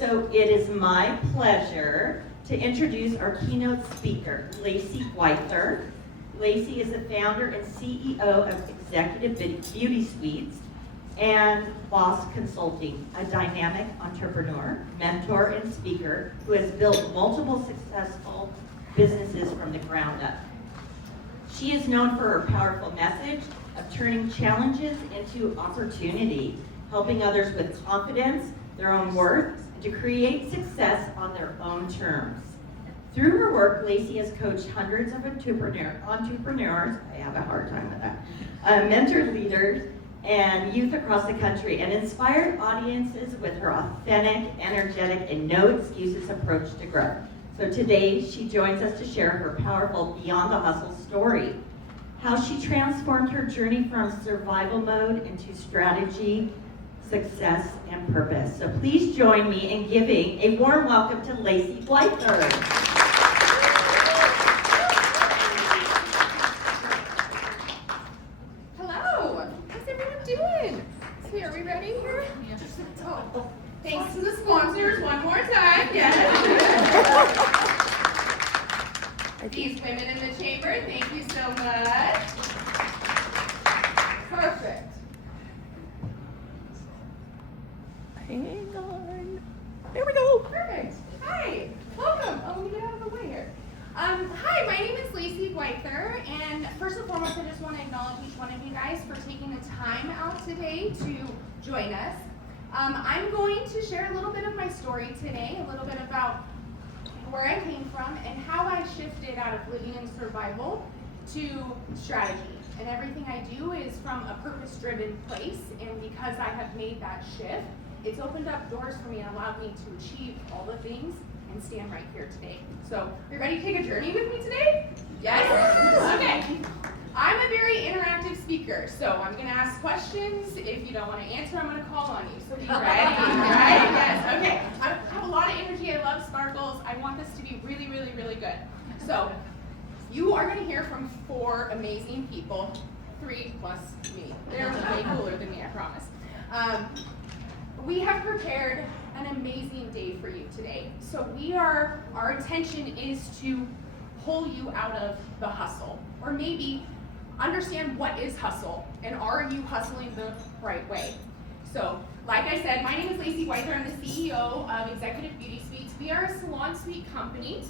So it is my pleasure to introduce our keynote speaker, Lacey Whither. Lacey is the founder and CEO of Executive Beauty Suites and Boss Consulting, a dynamic entrepreneur, mentor, and speaker who has built multiple successful businesses from the ground up. She is known for her powerful message of turning challenges into opportunity, helping others with confidence, their own worth, and to create success on their own terms. Through her work, Lacey has coached hundreds of entrepreneurs, I have a hard time with that, mentored leaders and youth across the country, and inspired audiences with her authentic, energetic, and no excuses approach to growth. So today, she joins us to share her powerful Beyond the Hustle story, how she transformed her journey from survival mode into strategy, success, and purpose. So please join me in giving a warm welcome to Lacey Whither. Hello, how's everyone doing? So are we ready here? Oh, thanks to the sponsors one more time, yes. These women in the chamber, thank you so much. Perfect. Hang on. There we go. Perfect. Hi. Welcome. Oh, let me get out of the way here. Hi, my name is Lacey Whither, and first and foremost, I just want to acknowledge each one of you guys for taking the time out today to join us. I'm going to share a little bit of my story today, a little bit about where I came from and how I shifted out of living in survival to strategy. And everything I do is from a purpose-driven place, and because I have made that shift, it's opened up doors for me and allowed me to achieve all the things and stand right here today. So, are you ready to take a journey with me today? Yes? Okay. I'm a very interactive speaker, so I'm going to ask questions. If you don't want to answer, I'm going to call on you. So be ready, right? Yes, okay. I have a lot of energy. I love sparkles. I want this to be really, really, really good. So, you are going to hear from 4 amazing people, 3 plus me. They're way cooler than me, I promise. We have prepared an amazing day for you today. So our intention is to pull you out of the hustle, or maybe understand what is hustle, and are you hustling the right way? So, like I said, my name is Lacey Whither. I'm the CEO of Executive Beauty Suites. We are a salon suite company.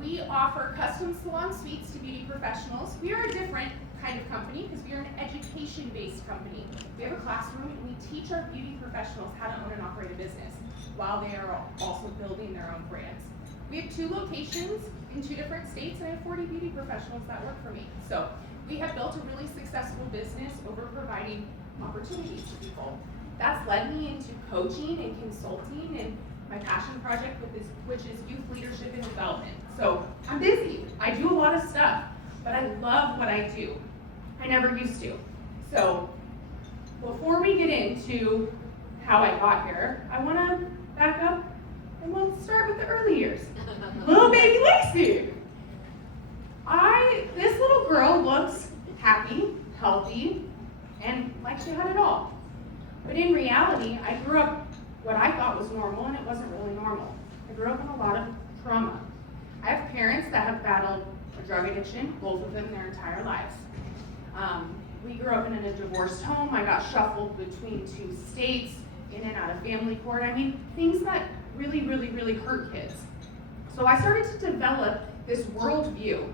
We offer custom salon suites to beauty professionals. We are a different kind of company because we are an education-based company. We have a classroom and we teach our beauty professionals how to own and operate a business while they are also building their own brands. We have 2 locations in 2 different states, and I have 40 beauty professionals that work for me. So we have built a really successful business over providing opportunities to people. That's led me into coaching and consulting and my passion project, which is youth leadership and development. So I'm busy. I do a lot of stuff, but I love what I do. I never used to. So before we get into how I got here, I want to back up and we'll start with the early years. Little baby Lacey. This little girl looks happy, healthy, and like she had it all. But in reality, I grew up what I thought was normal, and it wasn't really normal. I grew up in a lot of trauma. I have parents that have battled a drug addiction, both of them their entire lives. We grew up in a divorced home. I got shuffled between 2 states, in and out of family court. I mean, things that really, really, really hurt kids. So I started to develop this worldview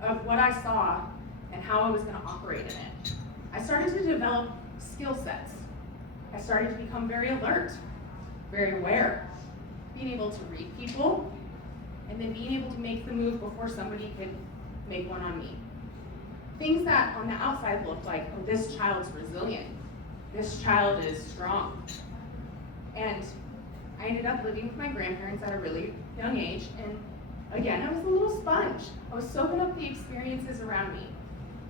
of what I saw and how I was going to operate in it. I started to develop skill sets. I started to become very alert, very aware, being able to read people, and then being able to make the move before somebody could make one on me. Things that on the outside looked like, oh, this child's resilient. This child is strong. And I ended up living with my grandparents at a really young age, and again, I was a little sponge. I was soaking up the experiences around me.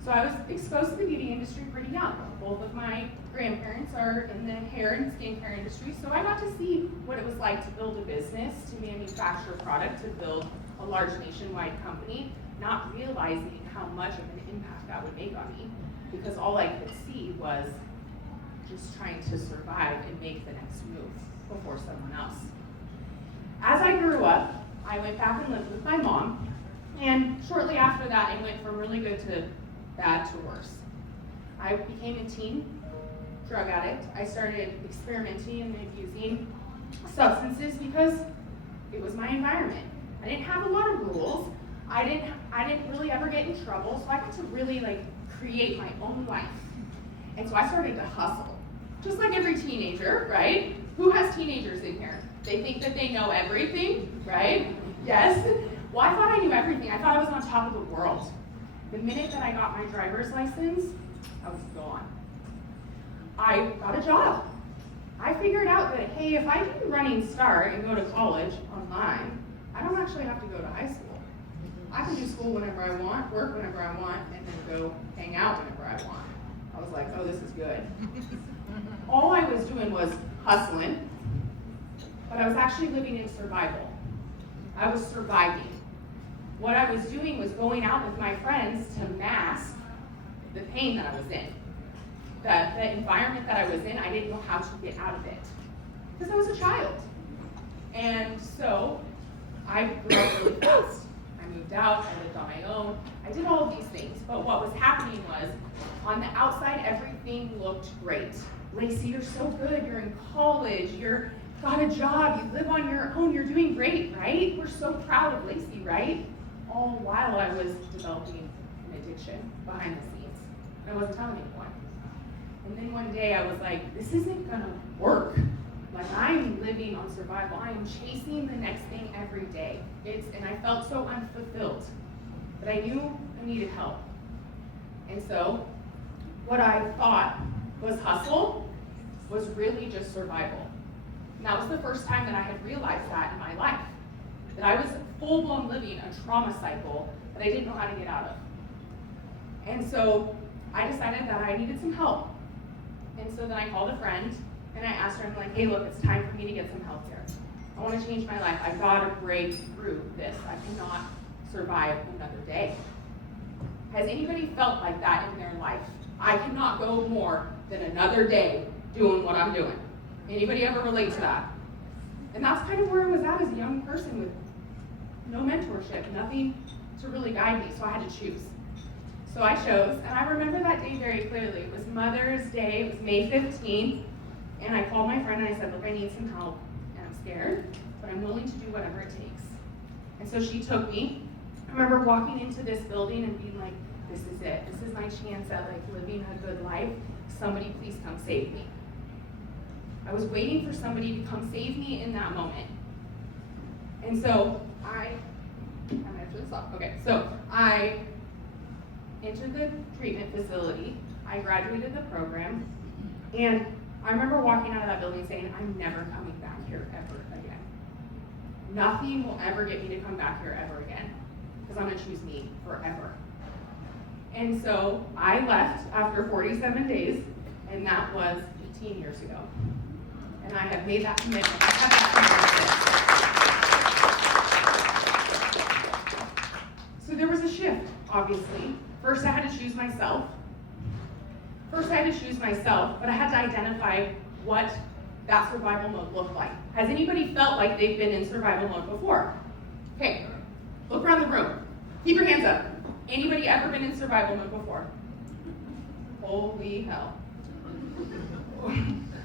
So I was exposed to the beauty industry pretty young. Both of my grandparents are in the hair and skincare industry, so I got to see what it was like to build a business, to manufacture a product, to build a large nationwide company, not realizing how much of an impact that would make on me, because all I could see was just trying to survive and make the next move before someone else. As I grew up, I went back and lived with my mom, and shortly after that, it went from really good to bad to worse. I became a teen drug addict. I started experimenting and abusing substances because it was my environment. I didn't have a lot of rules. I didn't really ever get in trouble, so I got to really create my own life. And so I started to hustle, just like every teenager, right? Who has teenagers in here? They think that they know everything, right? Yes? Well, I thought I knew everything. I thought I was on top of the world. The minute that I got my driver's license, I was gone. I got a job. I figured out that, hey, if I do Running Start and go to college online, I don't actually have to go to high school. I can do school whenever I want, work whenever I want, and then go hang out whenever I want. I was like, oh, this is good. All I was doing was hustling, but I was actually living in survival. I was surviving. What I was doing was going out with my friends to mask the pain that I was in. The environment that I was in, I didn't know how to get out of it because I was a child. And so I grew up really fast. I moved out, I lived on my own, I did all of these things, but what was happening was, on the outside, everything looked great. Lacey, you're so good, you're in college, you're got a job, you live on your own, you're doing great, right? We're so proud of Lacey, right? All while I was developing an addiction behind the scenes. I wasn't telling anyone. And then one day I was like, this isn't gonna work. Like, I'm living on survival. I am chasing the next thing every day. And I felt so unfulfilled. But I knew I needed help. And so what I thought was hustle was really just survival. And that was the first time that I had realized that in my life. That I was full-blown living a trauma cycle that I didn't know how to get out of. And so I decided that I needed some help. And so then I called a friend and I asked her, I'm like, hey, look, it's time for me to get some help here. I want to change my life. I've got to break through this. I cannot survive another day. Has anybody felt like that in their life? I cannot go more than another day doing what I'm doing. Anybody ever relate to that? And that's kind of where I was at as a young person with no mentorship, nothing to really guide me, so I had to choose. So I chose, and I remember that day very clearly. It was Mother's Day, it was May 15th, and I called my friend and I said, look, I need some help, and I'm scared, but I'm willing to do whatever it takes. And so she took me. I remember walking into this building and being like, this is it. This is my chance at living a good life. Somebody please come save me. I was waiting for somebody to come save me in that moment. And so I'm gonna turn this off. Okay, so I entered the treatment facility. I graduated the program, and I remember walking out of that building saying, I'm never coming back here ever again. Nothing will ever get me to come back here ever again, because I'm gonna choose me forever. And so I left after 47 days, and that was 18 years ago. And I have made that commitment. I have that commitment. So there was a shift, obviously. First, I had to choose myself. But I had to identify what that survival mode looked like. Has anybody felt like they've been in survival mode before? Okay, look around the room. Keep your hands up. Anybody ever been in survival mode before? Holy hell.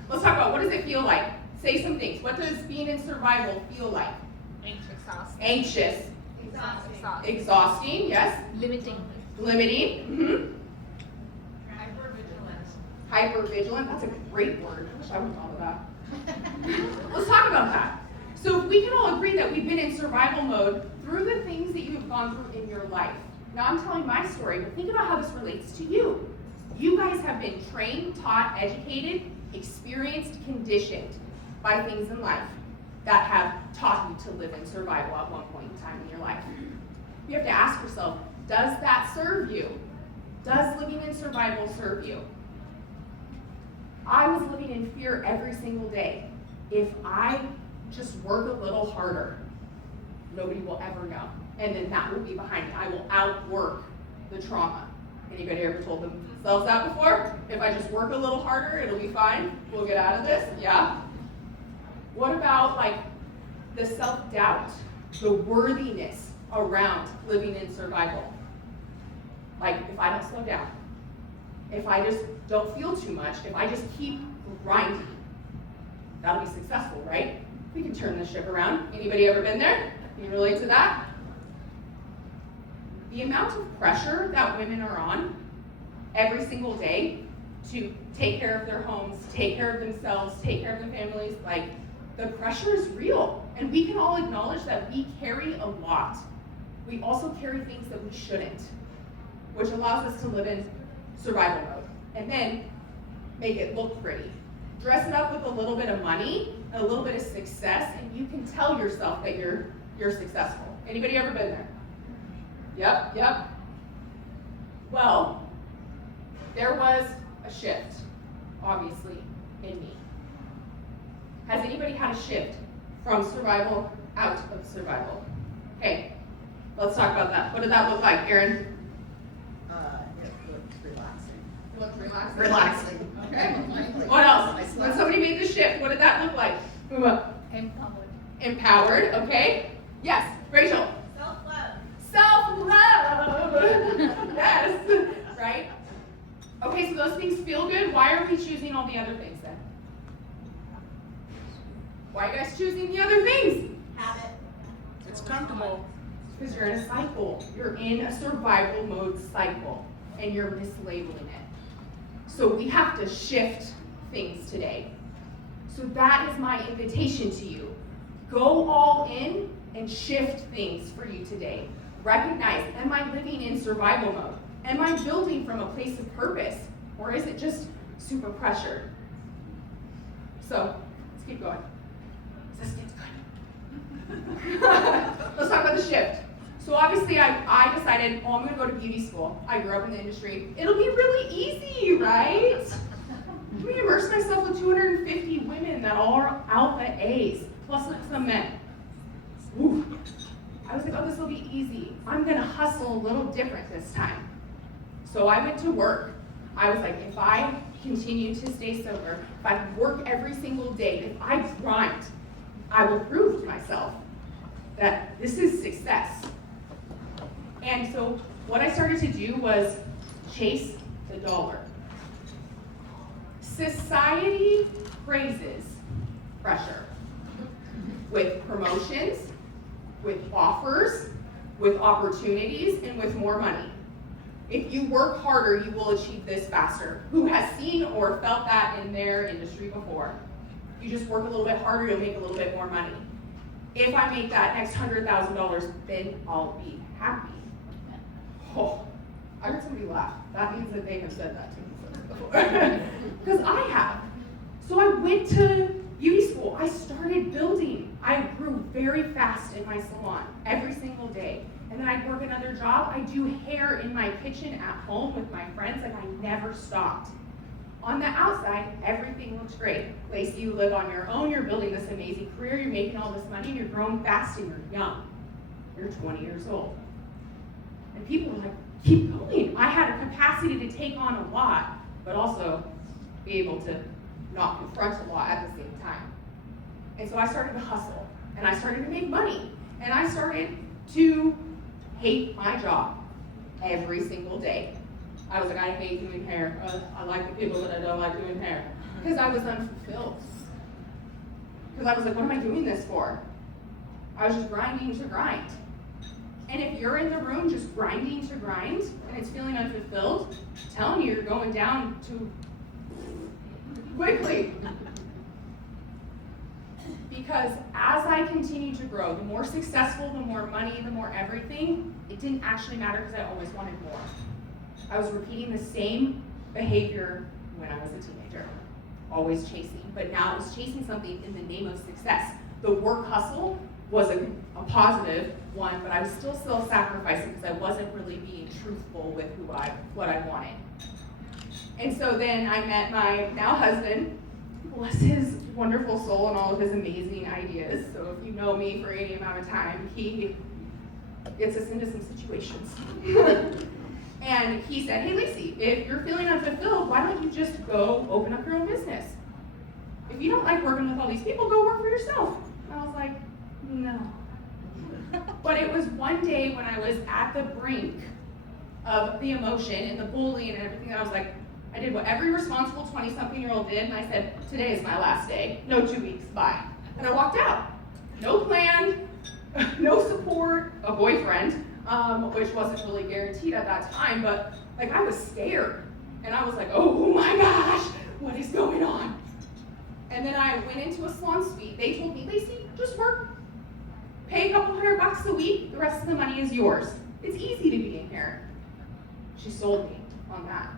Let's talk about, what does it feel like? Say some things. What does being in survival feel like? Anxious. Exhausting, yes. Limiting. Limiting. Hypervigilant, that's a great word. I wish I would have thought of that. Let's talk about that. So if we can all agree that we've been in survival mode through the things that you have gone through in your life. Now I'm telling my story, but think about how this relates to you. You guys have been trained, taught, educated, experienced, conditioned by things in life that have taught you to live in survival at one point in time in your life. You have to ask yourself, does that serve you? Does living in survival serve you? I was living in fear every single day. If I just work a little harder, nobody will ever know. And then that will be behind me. I will outwork the trauma. Anybody ever told themselves that before? If I just work a little harder, it'll be fine. We'll get out of this. Yeah? What about the self-doubt, the worthiness around living in survival. Like, if I don't slow down, if I just don't feel too much, if I just keep grinding, that'll be successful, right? We can turn the ship around. Anybody ever been there? Can you relate to that? The amount of pressure that women are on every single day to take care of their homes, take care of themselves, take care of their families, like, the pressure is real. And we can all acknowledge that we carry a lot. We also carry things that we shouldn't, which allows us to live in survival mode. And then make it look pretty. Dress it up with a little bit of money, a little bit of success, and you can tell yourself that you're successful. Anybody ever been there? Yep. Well, there was a shift, obviously, in me. Has anybody had a shift from survival out of survival? Okay, let's talk about that. What did that look like, Erin? It looked relaxing. It looked relaxing. Relaxing. Okay. What else? When somebody made the shift, what did that look like? Empowered. Empowered, okay. Yes, Rachel. Self-love. Self-love. Yes, right? Okay, so those things feel good. Why are we choosing all the other things then? Why are you guys choosing the other things? Habit. It's comfortable. Because you're in a cycle. You're in a survival mode cycle, and you're mislabeling it. So we have to shift things today. So that is my invitation to you. Go all in and shift things for you today. Recognize, am I living in survival mode? Am I building from a place of purpose? Or is it just super pressured? So, let's keep going. This gets good. Let's talk about the shift. So obviously I decided, I'm gonna go to beauty school. I grew up in the industry. It'll be really easy, right? Let me immerse myself with 250 women that all are alpha A's, plus some men. Ooh. I was like, oh, this will be easy. I'm gonna hustle a little different this time. So I went to work. I was like, if I continue to stay sober, if I work every single day, if I grind, I will prove to myself that this is success. And so what I started to do was chase the dollar. Society praises pressure with promotions, with offers, with opportunities, and with more money. If you work harder, you will achieve this faster. Who has seen or felt that in their industry before? You just work a little bit harder, you'll make a little bit more money. If I make that next $100,000, then I'll be happy. Oh, I heard somebody laugh. That means that they have said that to me before. Because I have. So I went to beauty school. I started building. I grew very fast in my salon every single day. And then I'd work another job. I do hair in my kitchen at home with my friends, and I never stopped. On the outside, everything looks great. Lacey, you live on your own, you're building this amazing career, you're making all this money, and you're growing fast, and you're young. You're 20 years old. And people were like, keep going. I had a capacity to take on a lot, but also be able to not confront a lot at the same time. And so I started to hustle, and I started to make money, and I started to hate my job every single day. I was like, I hate doing hair. I like the people that I don't like doing hair. Because I was unfulfilled. Because I was like, what am I doing this for? I was just grinding to grind. And if you're in the room just grinding to grind, and it's feeling unfulfilled, I'm telling you, you're going down too quickly. Because as I continued to grow, the more successful, the more money, the more everything, it didn't actually matter because I always wanted more. I was repeating the same behavior when I was a teenager, always chasing, but now I was chasing something in the name of success. The work hustle was a positive one, but I was still self-sacrificing because I wasn't really being truthful with what I wanted. And so then I met my now husband, bless his wonderful soul and all of his amazing ideas. So if you know me for any amount of time, he gets us into some situations. And he said, hey Lacey, if you're feeling unfulfilled, why don't you just go open up your own business? If you don't like working with all these people, go work for yourself. And I was like, No. But it was one day when I was at the brink of the emotion and the bullying and everything that I was like, I did what every responsible 20-something-year-old did, and I said, today is my last day. No 2 weeks, bye. And I walked out. No plan, no support, a boyfriend, which wasn't really guaranteed at that time, but like I was scared. And I was like, oh my gosh, what is going on? And then I went into a salon suite. They told me, Lacey, just work. Pay a couple $100 a week, the rest of the money is yours. It's easy to be in here. She sold me on that.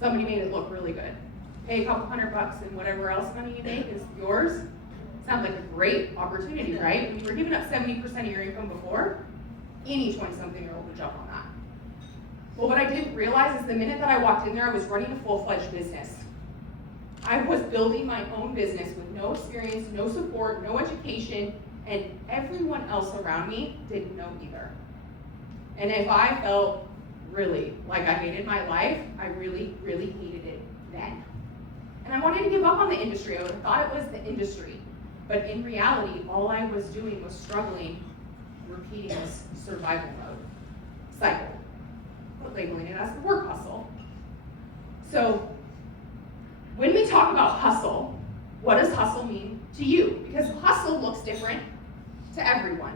Somebody made it look really good. Pay a couple $100 and whatever else money you make is yours. Sounds like a great opportunity, right? When you were giving up 70% of your income before, any 20-something-year-old would jump on that. Well, what I didn't realize is the minute that I walked in there, I was running a full-fledged business. I was building my own business with no experience, no support, no education, and everyone else around me didn't know either. And if I felt really like I hated my life, I really, really hated it then. And I wanted to give up on the industry. I thought it was the industry. But in reality, all I was doing was struggling, repeating this survival mode cycle, but labeling it as the work hustle. So when we talk about hustle, what does hustle mean to you? Because hustle looks different to everyone.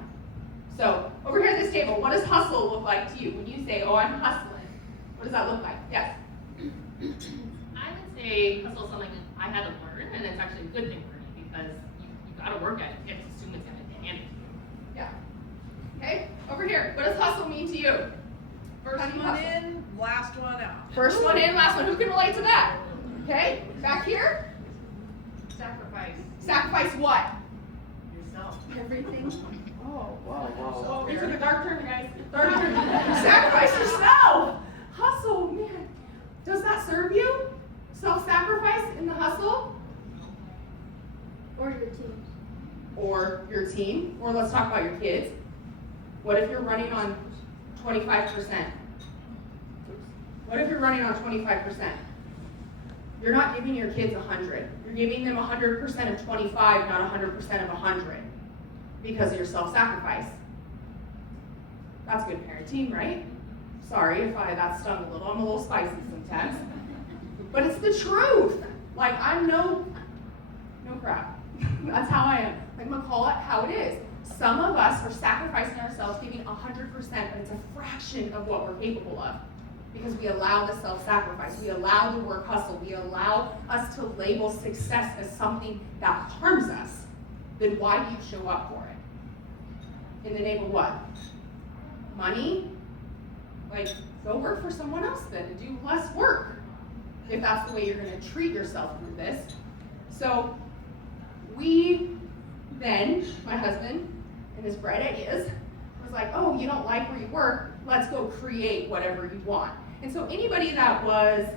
So over here at this table, what does hustle look like to you? When you say, oh, I'm hustling, what does that look like? Yes? I would say hustle is something that I had to learn, and it's actually a good thing for me because you got to work at it. You can't just assume it's going to get handed to you. Yeah. Okay, over here, what does hustle mean to you? First How do you one hustle? in, last one out. First one in, last one. Who can relate to that? Okay, back here? Sacrifice Sacrifice what? yourself. Everything. Oh, whoa, whoa, whoa. Here. We took a dark turn, guys. Dark turn. Sacrifice yourself. Hustle, man. Does that serve you? Self-sacrifice in the hustle? Or your team. Or your team? Or let's talk about your kids. What if you're running on 25%? What if you're running on 25%? You're not giving your kids 100. You're giving them 100% of 25, not 100% of 100 because of your self-sacrifice. That's good parenting, right? Sorry if that stung a little. I'm a little spicy sometimes. But it's the truth. Like, I'm no crap. That's how I am. I'm gonna call it how it is. Some of us are sacrificing ourselves, giving 100%, but it's a fraction of what we're capable of. Because we allow the self-sacrifice, we allow the work hustle, we allow us to label success as something that harms us. Then why do you show up for it? In the name of what? Money? Like, go work for someone else then to do less work, if that's the way you're gonna treat yourself through this. So, we then, my husband and his bright ideas, was like, oh, you don't like where you work, let's go create whatever you want. And so anybody that was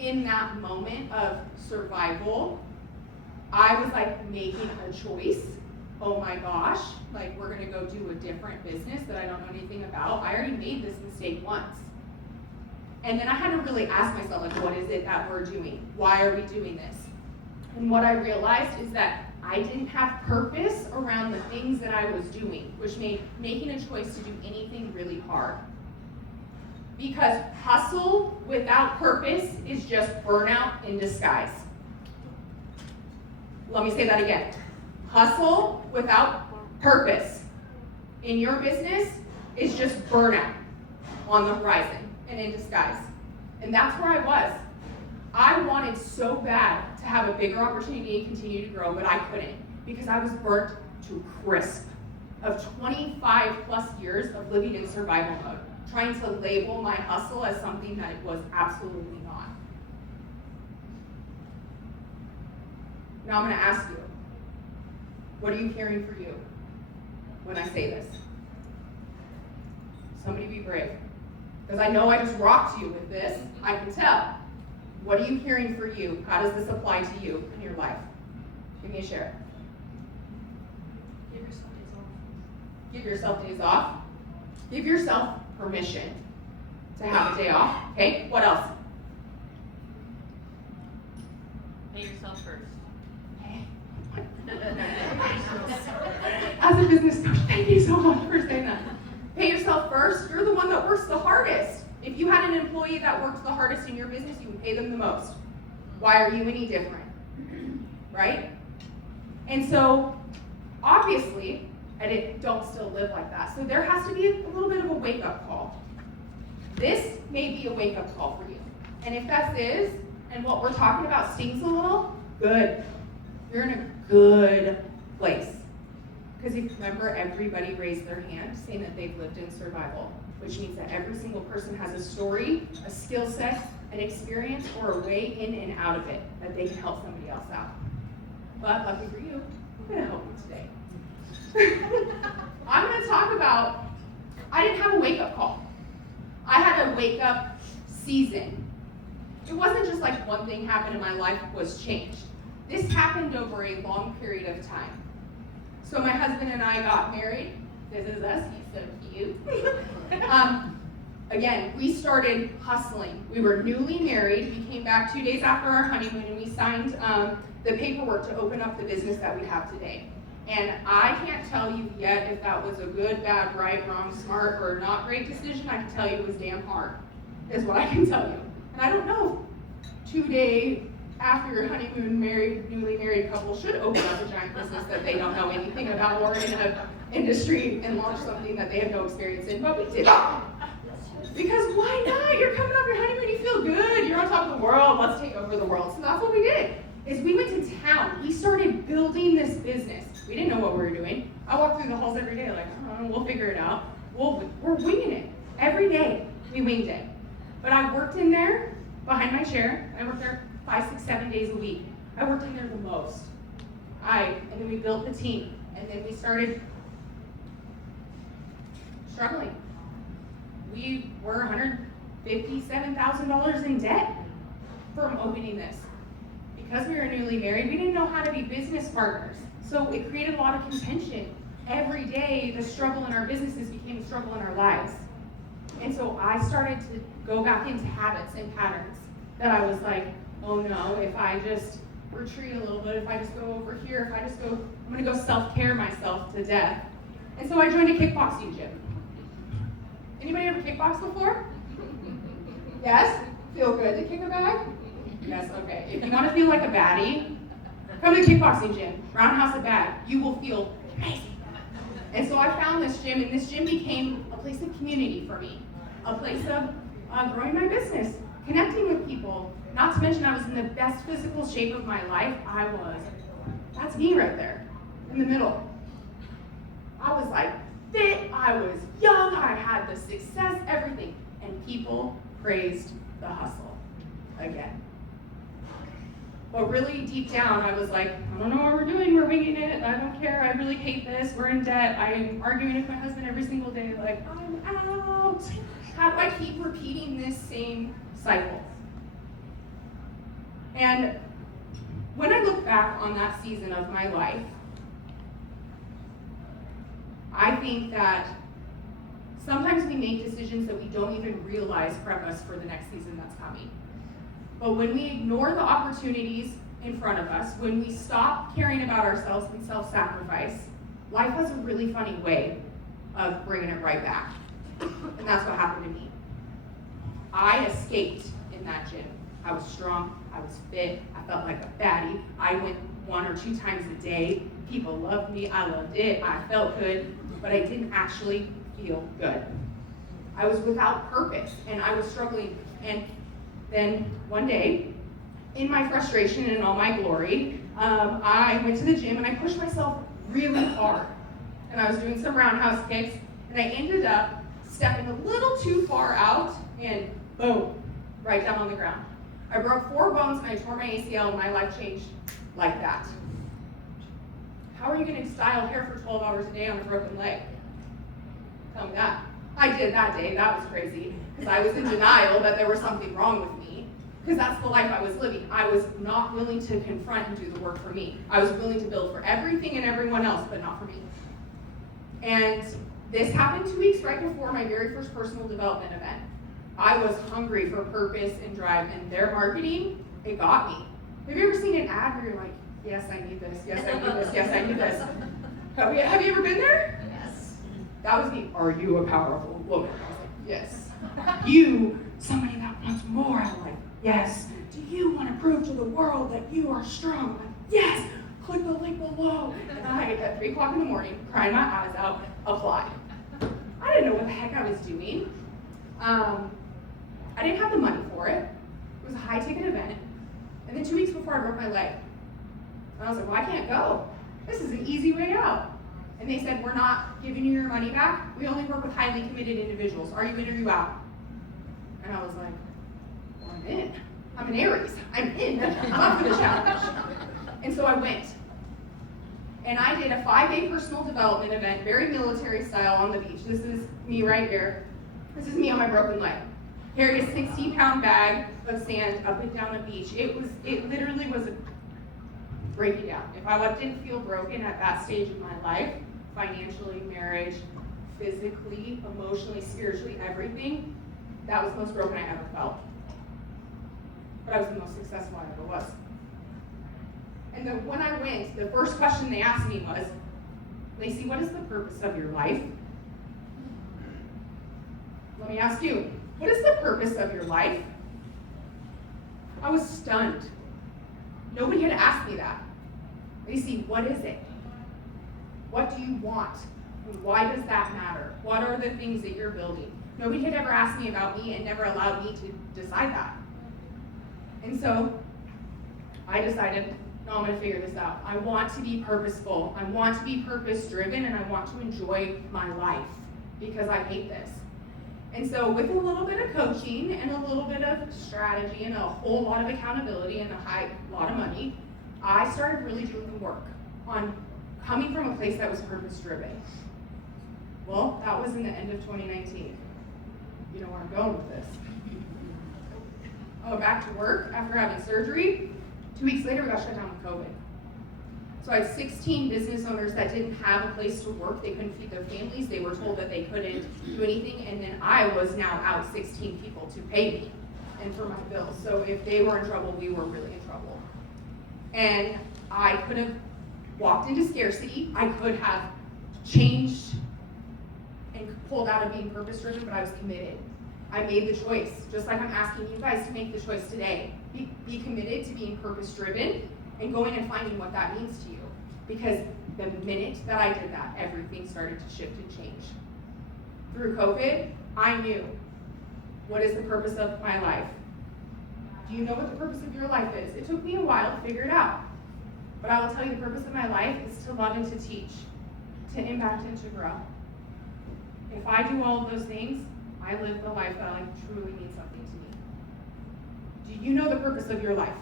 in that moment of survival, I was like making a choice. Oh my gosh, like we're gonna go do a different business that I don't know anything about. I already made this mistake once. And then I had to really ask myself, like, what is it that we're doing? Why are we doing this? And what I realized is that I didn't have purpose around the things that I was doing, which made making a choice to do anything really hard. Because hustle without purpose is just burnout in disguise. Let me say that again. Hustle without purpose in your business is just burnout on the horizon and in disguise. And that's where I was. I wanted so bad to have a bigger opportunity and continue to grow, but I couldn't because I was burnt to crisp of 25 plus years of living in survival mode, trying to label my hustle as something that it was absolutely not. Now I'm gonna ask you, what are you hearing for you when I say this? Somebody be brave. Because I know I just rocked you with this, I can tell. What are you hearing for you? How does this apply to you in your life? Give me a share. Give yourself days off. Give yourself days off. Give yourself permission to have a day off. Okay, what else? Pay yourself first. As as a business coach, thank you so much for saying that. Pay yourself first. You're the one that works the hardest. If you had an employee that worked the hardest in your business, you would pay them the most. Why are you any different? Right? And so, obviously, I don't still live like that. So there has to be a little bit of a wake-up call. This may be a wake-up call for you. And if that is, and what we're talking about stings a little, good. You're in a good place. Because if you remember, everybody raised their hand saying that they've lived in survival, which means that every single person has a story, a skill set, an experience, or a way in and out of it that they can help somebody else out. But lucky for you, I'm going to help you today. I'm going to talk about, I didn't have a wake-up call. I had a wake-up season. It wasn't just like one thing happened and my life was changed. This happened over a long period of time. So my husband and I got married. This is us, he's so cute. Again, we started hustling. We were newly married. We came back 2 days after our honeymoon and we signed the paperwork to open up the business that we have today. And I can't tell you yet if that was a good, bad, right, wrong, smart, or not great decision. I can tell you it was damn hard, is what I can tell you. And I don't know, 2 days after your honeymoon, newly married couple should open up a giant business that they don't know anything about or in an industry and launch something that they have no experience in, but we did it. Because why not? You're coming off your honeymoon, you feel good, you're on top of the world, let's take over the world. So that's what we did, is we went to town. We started building this business. We didn't know what we were doing. I walk through the halls every day like, oh, we'll figure it out. We're winging it. Every day, we winged it. But I worked in there, behind my chair. I worked there 5, 6, 7 days a week. I worked in there the most. And then we built the team. And then we started struggling. We were $157,000 in debt from opening this. Because we were newly married, we didn't know how to be business partners. So it created a lot of contention. Every day, the struggle in our businesses became a struggle in our lives. And so I started to go back into habits and patterns that I was like, oh no, if I just retreat a little bit, if I just go over here, I'm gonna go self-care myself to death. And so I joined a kickboxing gym. Anybody ever kickbox before? Yes? Feel good to kick a bag? Yes, okay. If you want to feel like a baddie, come to the kickboxing gym, roundhouse a bag. You will feel amazing. And so I found this gym, and this gym became a place of community for me, a place of growing my business, connecting with people. Not to mention I was in the best physical shape of my life. That's me right there, in the middle. I was like fit, I was young, I had the success, everything. And people praised the hustle again. But really deep down, I was like, I don't know what we're doing, we're winging it, I don't care, I really hate this, we're in debt, I'm arguing with my husband every single day, like, I'm out. How do I keep repeating this same cycle? And when I look back on that season of my life, I think that sometimes we make decisions that we don't even realize prep us for the next season that's coming. But when we ignore the opportunities in front of us, when we stop caring about ourselves and self-sacrifice, life has a really funny way of bringing it right back. And that's what happened to me. I escaped in that gym. I was strong, I was fit, I felt like a baddie. I went 1 or 2 times a day. People loved me, I loved it, I felt good, but I didn't actually feel good. I was without purpose and I was struggling. And then one day, in my frustration and in all my glory, I went to the gym and I pushed myself really hard. And I was doing some roundhouse kicks and I ended up stepping a little too far out and boom, right down on the ground. I broke 4 bones and I tore my ACL and my life changed like that. How are you going to style hair for 12 hours a day on a broken leg? Tell me that. I did that day, that was crazy, because I was in denial that there was something wrong with me, because that's the life I was living. I was not willing to confront and do the work for me. I was willing to build for everything and everyone else, but not for me. And this happened 2 weeks right before my very first personal development event. I was hungry for purpose and drive, and their marketing, it got me. Have you ever seen an ad where you're like, yes, I need this, yes, I need this, yes, I need this? Have you ever been there? Yes. That was me. Are you a powerful woman? I was like, yes. You, somebody that wants more out of life? Yes. Do you want to prove to the world that you are strong? I'm like, yes. Click the link below. And I, at 3 o'clock in the morning, crying my eyes out, applied. I didn't know what the heck I was doing. I didn't have the money for it. It was a high-ticket event. And then 2 weeks before, I broke my leg. And I was like, well, I can't go. This is an easy way out. And they said, we're not giving you your money back. We only work with highly committed individuals. Are you in or are you out? And I was like, well, I'm in. I'm an Aries. I'm in. I'm up for the challenge. And so I went. And I did a 5-day personal development event, very military style on the beach. This is me right here. This is me on my broken leg. Carried a 60-pound bag of sand up and down a beach. It literally was a breaking down. If I didn't feel broken at that stage of my life, financially, marriage, physically, emotionally, spiritually, everything, that was the most broken I ever felt. But I was the most successful I ever was. And then when I went, the first question they asked me was, Lacey, what is the purpose of your life? Let me ask you, what is the purpose of your life? I was stunned. Nobody had asked me that. Lacey, what is it? What do you want? And why does that matter? What are the things that you're building? Nobody had ever asked me about me and never allowed me to decide that. And so I decided, no, I'm going to figure this out. I want to be purposeful. I want to be purpose-driven, and I want to enjoy my life because I hate this. And so with a little bit of coaching and a little bit of strategy and a whole lot of accountability and a lot of money, I started really doing the work on coming from a place that was purpose-driven. Well, that was in the end of 2019. You know where I'm going with this. I went back to work after having surgery. 2 weeks later, we got shut down with COVID. So I had 16 business owners that didn't have a place to work. They couldn't feed their families. They were told that they couldn't do anything. And then I was now out 16 people to pay me and for my bills. So if they were in trouble, we were really in trouble. And I could have walked into scarcity. I could have changed and pulled out of being purpose-driven, but I was committed. I made the choice, just like I'm asking you guys to make the choice today. Be committed to being purpose-driven and going and finding what that means to you. Because the minute that I did that, everything started to shift and change. Through COVID, I knew, what is the purpose of my life? Do you know what the purpose of your life is? It took me a while to figure it out. But I will tell you, the purpose of my life is to love and to teach, to impact and to grow. If I do all of those things, I live the life that truly means something to me. Do you know the purpose of your life?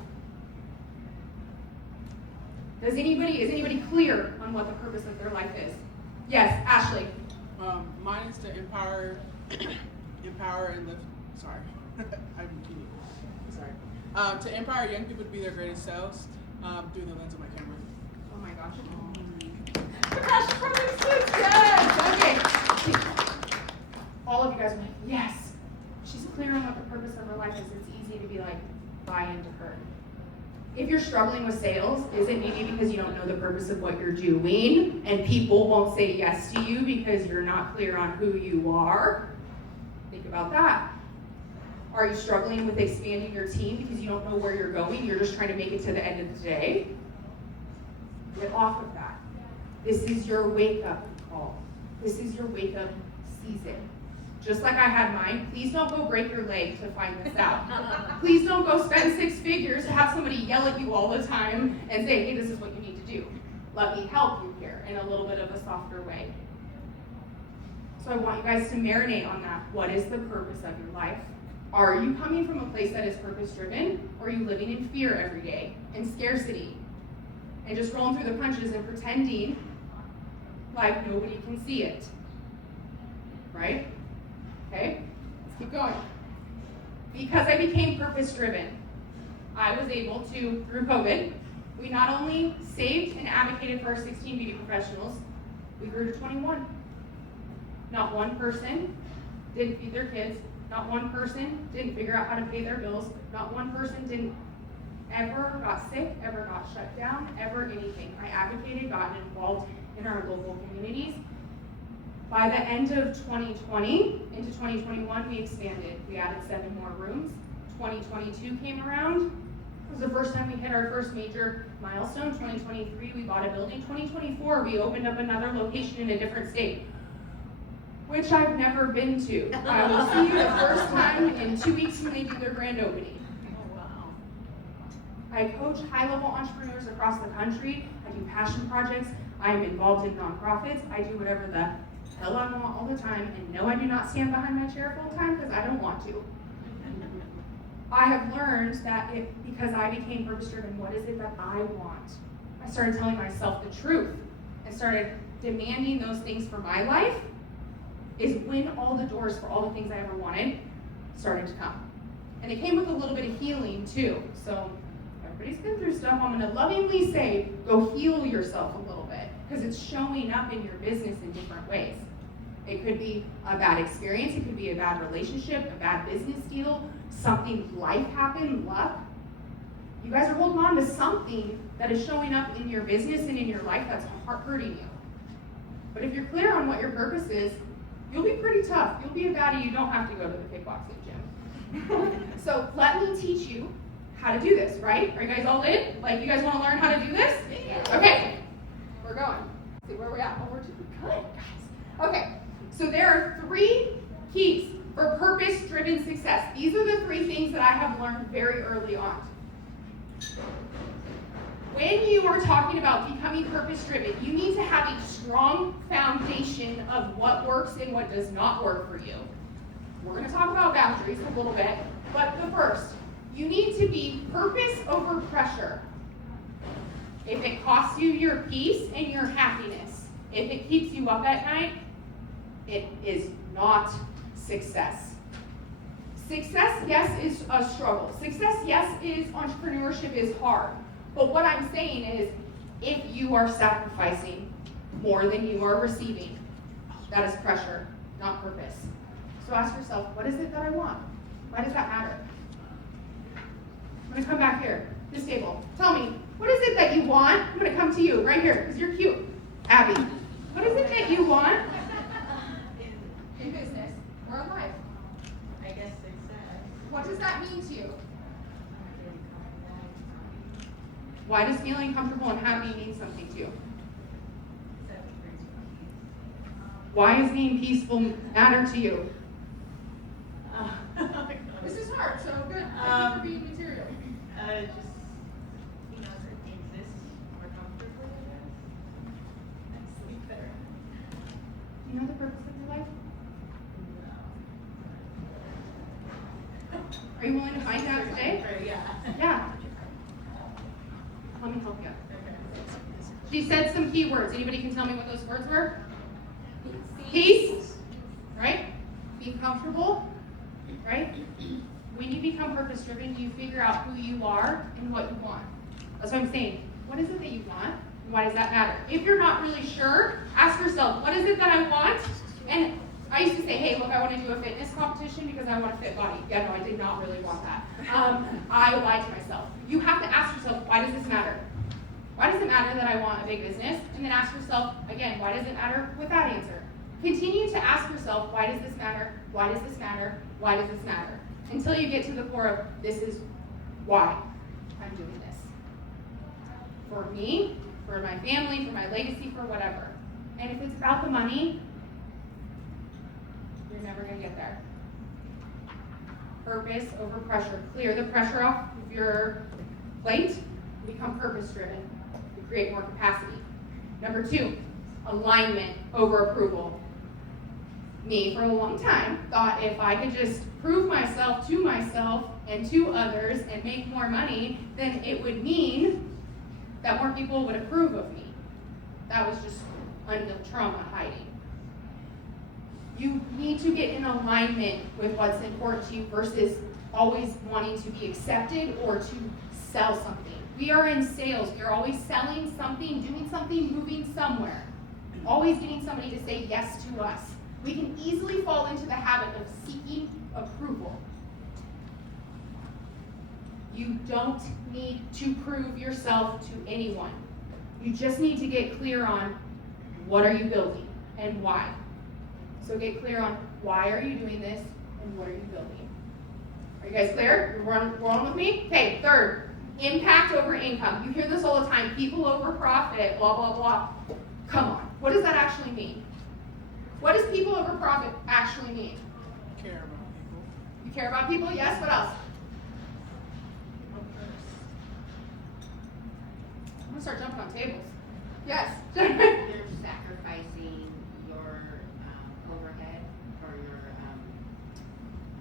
Is anybody clear on what the purpose of their life is? Yes, Ashley. Mine is to empower and lift. Sorry, I'm kidding. Sorry. To empower young people to be their greatest selves through the lens of my camera. Oh my gosh. Gosh, perfect. Yes. Okay. All of you guys are like, yes. She's clear on what the purpose of her life is. It's easy to be like, buy into her. If you're struggling with sales, is it maybe because you don't know the purpose of what you're doing and people won't say yes to you because you're not clear on who you are? Think about that. Are you struggling with expanding your team because you don't know where you're going? You're just trying to make it to the end of the day? Get off of that. This is your wake-up call. This is your wake-up season. Just like I had mine, please don't go break your leg to find this out. Please don't go spend 6 figures to have somebody yell at you all the time and say, hey, this is what you need to do. Let me help you here in a little bit of a softer way. So I want you guys to marinate on that. What is the purpose of your life? Are you coming from a place that is purpose-driven, or are you living in fear every day and scarcity and just rolling through the punches and pretending like nobody can see it? Right? Okay, let's keep going. Because I became purpose-driven, I was able to, through COVID, we not only saved and advocated for our 16 beauty professionals, we grew to 21. Not one person didn't feed their kids. Not one person didn't figure out how to pay their bills. Not one person didn't ever got sick, ever got shut down, ever anything. I advocated, gotten involved, in our local communities. By the end of 2020 into 2021, we expanded. We added 7 more rooms. 2022 came around. It was the first time we hit our first major milestone. 2023, we bought a building. 2024, we opened up another location in a different state, which I've never been to. I will see you the first time in 2 weeks when they do their grand opening. Oh, wow. I coach high-level entrepreneurs across the country. I do passion projects. I am involved in nonprofits. I do whatever the hell I want all the time. And no, I do not stand behind my chair full time because I don't want to. I have learned that because I became purpose-driven, what is it that I want? I started telling myself the truth and started demanding those things for my life, is when all the doors for all the things I ever wanted started to come. And it came with a little bit of healing too. So everybody's been through stuff. I'm gonna lovingly say, go heal yourself a little bit, because it's showing up in your business in different ways. It could be a bad experience, it could be a bad relationship, a bad business deal, something, life happened, luck. You guys are holding on to something that is showing up in your business and in your life that's hurting you. But if you're clear on what your purpose is, you'll be pretty tough. You'll be a baddie. You don't have to go to the kickboxing gym. So let me teach you how to do this, right? Are you guys all in? Like, you guys want to learn how to do this? Okay, we're going. Let's see where we're at. Oh, we're doing good, guys. Okay, so there are 3 keys for purpose-driven success. These are the 3 things that I have learned very early on. When you are talking about becoming purpose-driven, you need to have a strong foundation of what works and what does not work for you. We're going to talk about boundaries a little bit, but the first, you need to be purpose over pressure. If it costs you your peace and your happiness, if it keeps you up at night, it is not success. Success, yes, is a struggle. Success, yes, is entrepreneurship is hard. But what I'm saying is, if you are sacrificing more than you are receiving, that is pressure, not purpose. So ask yourself, what is it that I want? Why does that matter? I'm gonna come back here, this table. Tell me, what is it that you want? I'm gonna come to you right here, because you're cute. Abby, what is it that you want in business or in life? I guess success. What does that mean to you? Why does feeling comfortable and happy mean something to you? Why does being peaceful matter to you? This is hard, so good. Thank you for being material. Just, exist more comfortably, I guess. I sleep better. Do you know the purpose of your life? Are you willing to find out today? Yeah. Yeah. Let me help you. She said some key words. Anybody can tell me what those words were? Peace, right? Being comfortable, right? When you become purpose-driven, you figure out who you are and what you want. That's what I'm saying. What is it that you want? And why does that matter? If you're not really sure, ask yourself, what is it that I want? And I used to say, hey, look, I want to do a fitness competition because I want a fit body. Yeah, no, I did not really want that. I lied to myself. You have to ask yourself, why does this matter? Why does it matter that I want a big business? And then ask yourself, again, why does it matter with that answer? Continue to ask yourself, why does this matter? Why does this matter? Why does this matter? Until you get to the core of, this is why I'm doing this. For me, for my family, for my legacy, for whatever. And if it's about the money, you're never going to get there. Purpose over pressure. Clear the pressure off of your plate. Become purpose-driven. You create more capacity. Number 2, alignment over approval. Me, for a long time, thought if I could just prove myself and to others and make more money, then it would mean that more people would approve of me. That was just unhealed trauma hiding. You need to get in alignment with what's important to you versus always wanting to be accepted or to sell something. We are in sales. We are always selling something, doing something, moving somewhere. Always getting somebody to say yes to us. We can easily fall into the habit of seeking approval. You don't need to prove yourself to anyone. You just need to get clear on What are you building and why? So get clear on why are you doing this and what are you building. Are you guys clear? You're rolling with me? Okay, third, impact over income. You hear this all the time, people over profit, blah, blah, blah. Come on, what does that actually mean? What does people over profit actually mean? Care about people. You care about people? Yes, what else? I'm gonna start jumping on tables. Yes. You're sacrificing your overhead or your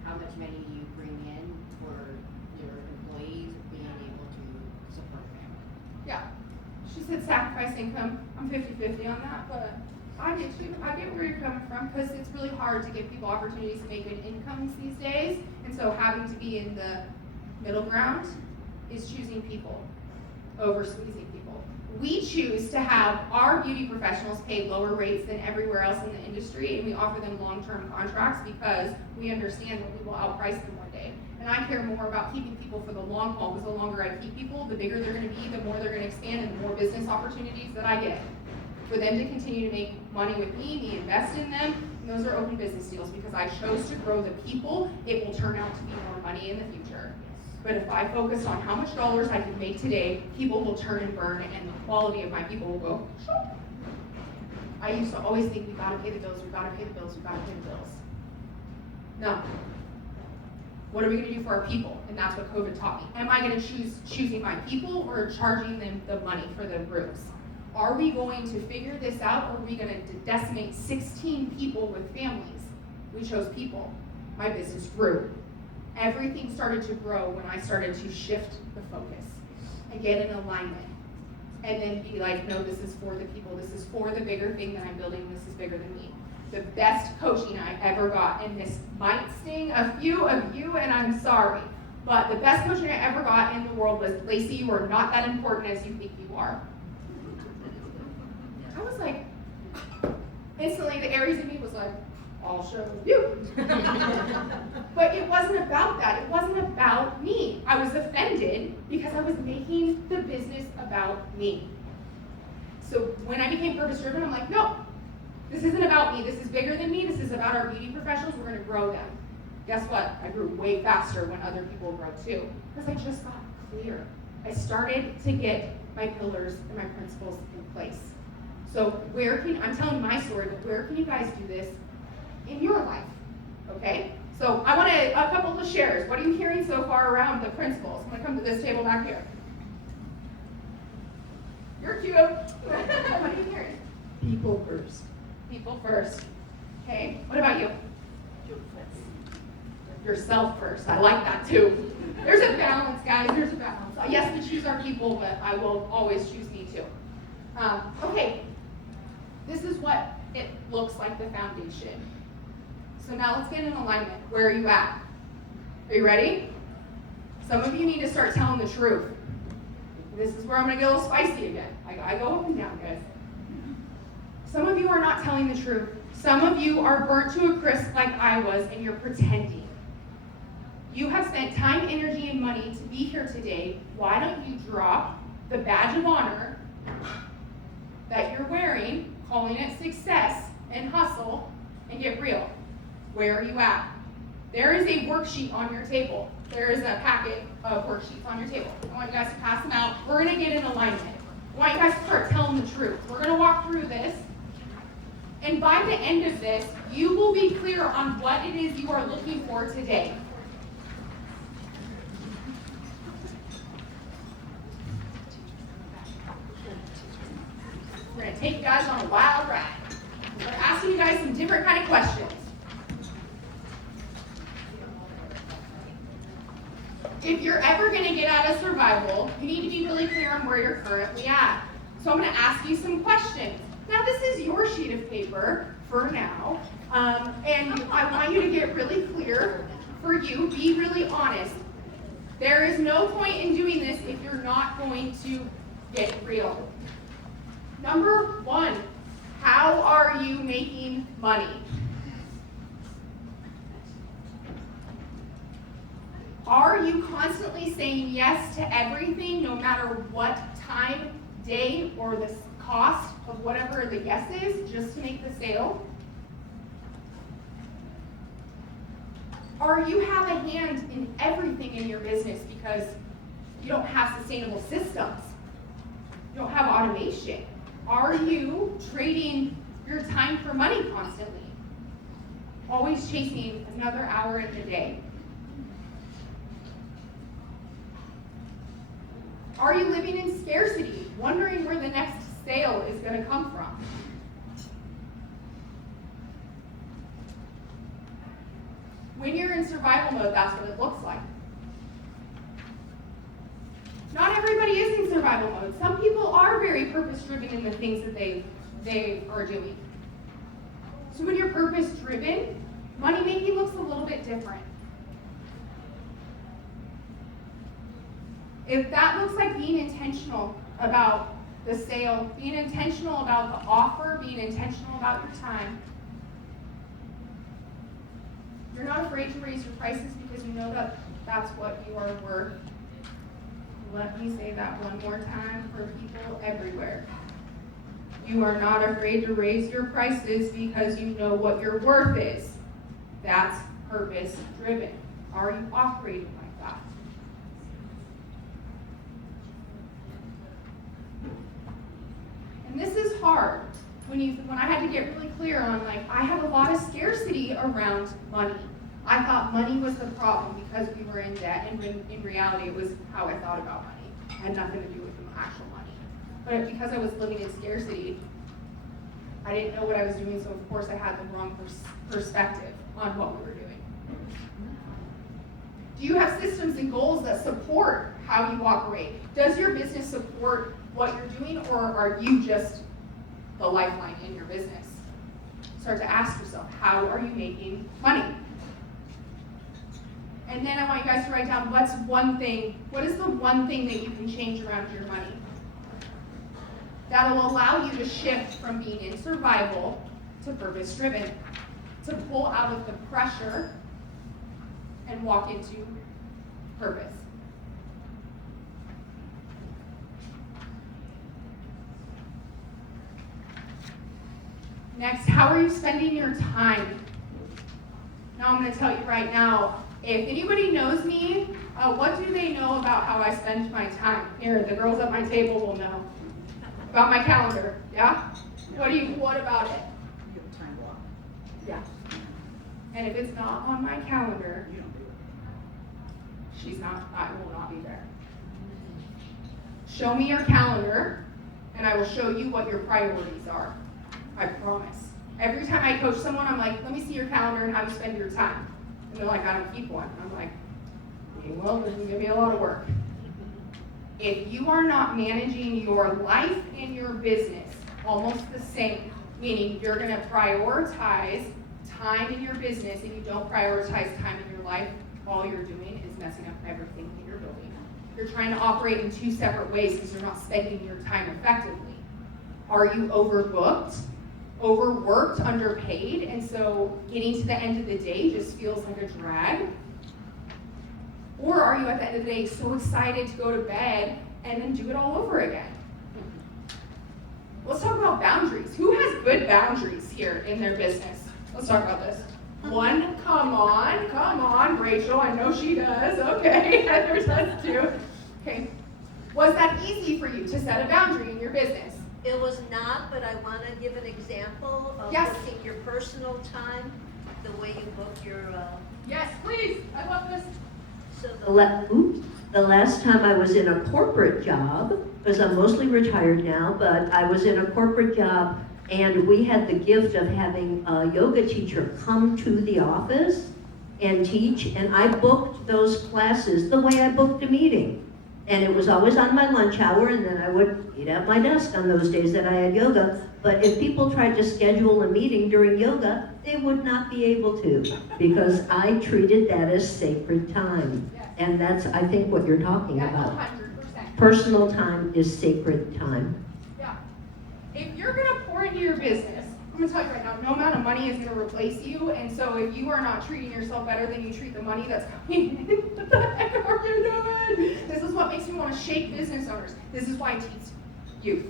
how much money you bring in for your employees being able to support them. Yeah. She said sacrifice income. I'm 50-50 on that, but I get you. I get where you're coming from because it's really hard to give people opportunities to make good incomes these days. And so having to be in the middle ground is choosing people over squeezing people. We choose to have our beauty professionals pay lower rates than everywhere else in the industry, and we offer them long-term contracts because we understand that we will outprice them one day. And I care more about keeping people for the long haul, because the longer I keep people, the bigger they're gonna be, the more they're gonna expand, and the more business opportunities that I get. For them to continue to make money with me invest in them, and those are open business deals, because I chose to grow the people, it will turn out to be more money in the future. But if I focus on how much dollars I can make today, people will turn and burn, and the quality of my people will go. I used to always think we gotta pay the bills, we gotta pay the bills, we gotta pay the bills. No. What are we gonna do for our people? And that's what COVID taught me. Am I gonna choosing my people or charging them the money for the rooms? Are we going to figure this out, or are we gonna decimate 16 people with families? We chose people. My business grew. Everything started to grow when I started to shift the focus and get in alignment. And then be like, no, this is for the people. This is for the bigger thing that I'm building. This is bigger than me. The best coaching I ever got, and this might sting a few of you, and I'm sorry, but the best coaching I ever got in the world was, Lacey, you are not that important as you think you are. I was like, instantly the Aries in me was like, I'll show you. But it wasn't about that. It wasn't about me. I was offended because I was making the business about me. So when I became purpose-driven, I'm like, no, this isn't about me. This is bigger than me. This is about our beauty professionals. We're going to grow them. Guess what? I grew way faster when other people grow too, because I just got clear. I started to get my pillars and my principles in place. So I'm telling my story, but where can you guys do this in your life? Okay? So I want a couple of shares. What are you hearing so far around the principles? I'm going to come to this table back here. You're cute. What are you hearing? People first. People first. Okay, what about you? Yourself first. I like that too. There's a balance, guys. There's a balance. Yes, we choose our people, but I will always choose me too. Okay, this is what it looks like, the foundation. So now let's get in alignment. Where are you at? Are you ready? Some of you need to start telling the truth. This is where I'm going to get a little spicy again. I go up and down, guys. Some of you are not telling the truth. Some of you are burnt to a crisp like I was, and you're pretending. You have spent time, energy, and money to be here today. Why don't you drop the badge of honor that you're wearing, calling it success and hustle, and get real? Where are you at? There is a worksheet on your table. There is a packet of worksheets on your table. I want you guys to pass them out. We're going to get in alignment. I want you guys to start telling the truth. We're going to walk through this. And by the end of this, you will be clear on what it is you are looking for today. We're going to take you guys on a wild ride. We're asking you guys some different kind of questions. If you're ever going to get out of survival, you need to be really clear on where you're currently at. So I'm going to ask you some questions. Now, this is your sheet of paper for now, and I want you to get really clear for you. Be really honest. There is no point in doing this if you're not going to get real. Number one, how are you making money? Are you constantly saying yes to everything, no matter what time, day, or the cost of whatever the yes is just to make the sale? Or you have a hand in everything in your business because you don't have sustainable systems. You don't have automation. Are you trading your time for money constantly? Always chasing another hour in the day. Are you living in scarcity, wondering where the next sale is going to come from? When you're in survival mode, that's what it looks like. Not everybody is in survival mode. Some people are very purpose-driven in the things that they are doing. So when you're purpose-driven, money making looks a little bit different. If that looks like being intentional about the sale, being intentional about the offer, being intentional about your time, you're not afraid to raise your prices because you know that that's what you are worth. Let me say that one more time for people everywhere. You are not afraid to raise your prices because you know what your worth is. That's purpose driven. Are you operating like that? And this is hard when I had to get really clear on, like, I had a lot of scarcity around money. I thought money was the problem because we were in debt, and in reality it was how I thought about money. It had nothing to do with the actual money. But because I was living in scarcity, I didn't know what I was doing, so of course I had the wrong perspective on what we were doing. Do you have systems and goals that support how you operate? Does your business support what you're doing, or are you just the lifeline in your business? Start to ask yourself, how are you making money? And then I want you guys to write down what is the one thing that you can change around your money that'll allow you to shift from being in survival to purpose driven, to pull out of the pressure and walk into purpose. Next, how are you spending your time? Now I'm going to tell you right now, if anybody knows me, what do they know about how I spend my time? Here, the girls at my table will know. About my calendar, yeah? What about it? You have a time block. Yeah. And if it's not on my calendar, You don't do it. I will not be there. Show me your calendar, and I will show you what your priorities are. I promise. Every time I coach someone, I'm like, let me see your calendar and how you spend your time. And they're like, I don't keep one. I'm like, well, this is going to be a lot of work. If you are not managing your life and your business almost the same, meaning you're going to prioritize time in your business and you don't prioritize time in your life, all you're doing is messing up everything that you're building. You're trying to operate in two separate ways because you're not spending your time effectively. Are you overbooked, overworked, underpaid, and so getting to the end of the day just feels like a drag? Or are you at the end of the day so excited to go to bed and then do it all over again? Let's talk about boundaries. Who has good boundaries here in their business? Let's talk about this. One, come on, Rachel, I know she does. Okay, Heather does too. Okay, was that easy for you to set a boundary in your business? It was not, but I want to give an example of Yes. booking your personal time, the way you book your, Yes, please, I love this. So the last time I was in a corporate job, because I'm mostly retired now, but I was in a corporate job and we had the gift of having a yoga teacher come to the office and teach, and I booked those classes the way I booked a meeting. And it was always on my lunch hour, and then I would eat at my desk on those days that I had yoga. But if people tried to schedule a meeting during yoga, they would not be able to, because I treated that as sacred time. And that's, I think, what you're talking Yeah, about. 100%. Personal time is sacred time. Yeah. If you're gonna pour into your business, I'm gonna tell you right now, no amount of money is gonna replace you, and so if you are not treating yourself better than you treat the money that's coming in, what the heck are you doing? This is what makes me wanna shake business owners. This is why I teach youth.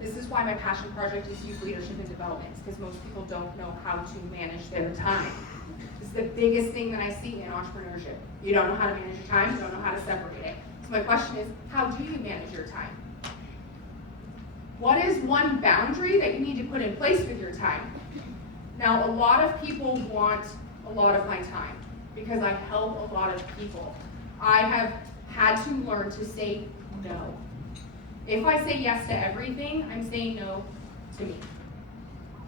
This is why my passion project is youth leadership and development, because most people don't know how to manage their time. This is the biggest thing that I see in entrepreneurship. You don't know how to manage your time, you don't know how to separate it. So my question is, how do you manage your time? What is one boundary that you need to put in place with your time? Now, a lot of people want a lot of my time because I help a lot of people. I have had to learn to say no. If I say yes to everything, I'm saying no to me.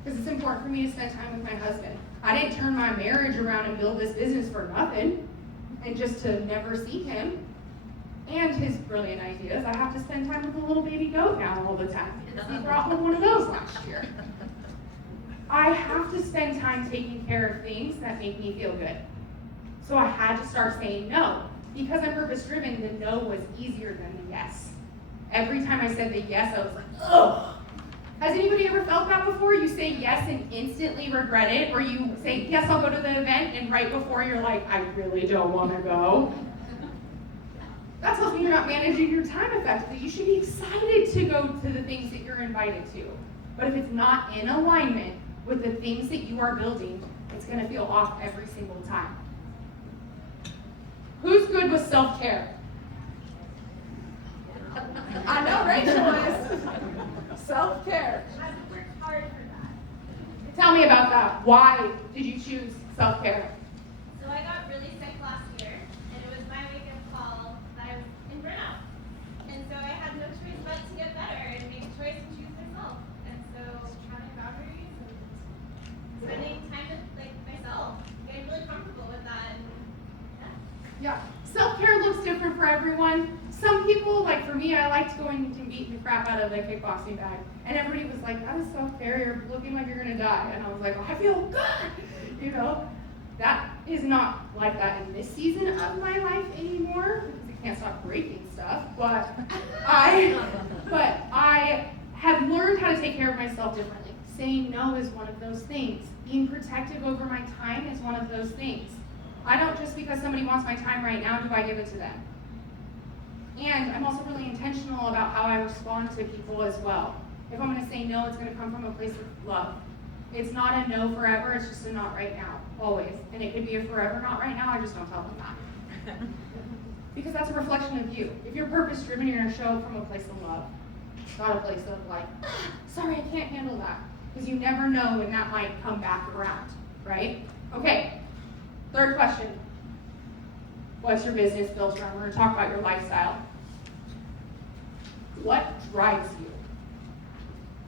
Because it's important for me to spend time with my husband. I didn't turn my marriage around and build this business for nothing and just to never see him and his brilliant ideas. I have to spend time with a little baby goat now all the time. He brought home one of those last year. I have to spend time taking care of things that make me feel good. So I had to start saying no. Because I'm purpose driven, the no was easier than the yes. Every time I said the yes, I was like, ugh. Has anybody ever felt that before? You say yes and instantly regret it, or you say, yes, I'll go to the event, and right before you're like, I really don't want to go. That tells me you're not managing your time effectively. You should be excited to go to the things that you're invited to. But if it's not in alignment with the things that you are building, it's going to feel off every single time. Who's good with self-care? I know Rachel is. Self-care. I've worked hard for that. Tell me about that. Why did you choose self-care? So I got really sick last year, and it was my wake-up call that I was in burnout. And so I had no choice but to get better and make a choice and choose myself. And so having boundaries and spending time with myself, getting really comfortable with that. And Yeah. Self-care looks different for everyone. Some people, like for me, I like to go in and beat the crap out of the kickboxing bag. And everybody was like, that is self-care, you're looking like you're gonna die. And I was like, well, I feel good, you know? That is not like that in this season of my life anymore, because I can't stop breaking stuff, but I have learned how to take care of myself differently. Saying no is one of those things. Being protective over my time is one of those things. I don't just because somebody wants my time right now, do I give it to them. And I'm also really intentional about how I respond to people as well. If I'm going to say no, it's going to come from a place of love. It's not a no forever, it's just a not right now, always. And it could be a forever not right now, I just don't tell them that. Because that's a reflection of you. If you're purpose driven, you're going to show from a place of love. Not a place of like, sorry, I can't handle that. Because you never know when that might come back around, right? Okay, third question. What's your business built around? We're going to talk about your lifestyle. What drives you?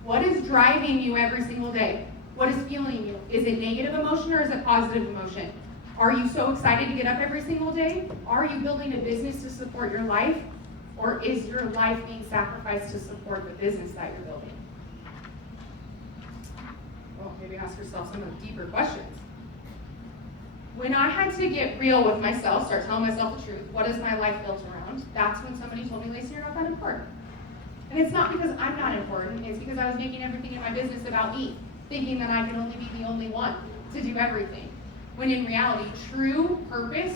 What is driving you every single day? What is fueling you? Is it negative emotion or is it positive emotion? Are you so excited to get up every single day? Are you building a business to support your life? Or is your life being sacrificed to support the business that you're building? Well, maybe ask yourself some of the deeper questions. When I had to get real with myself, start telling myself the truth, what is my life built around? That's when somebody told me, Lacey, you're not that important. And it's not because I'm not important, it's because I was making everything in my business about me, thinking that I can only be the only one to do everything. When in reality, true purpose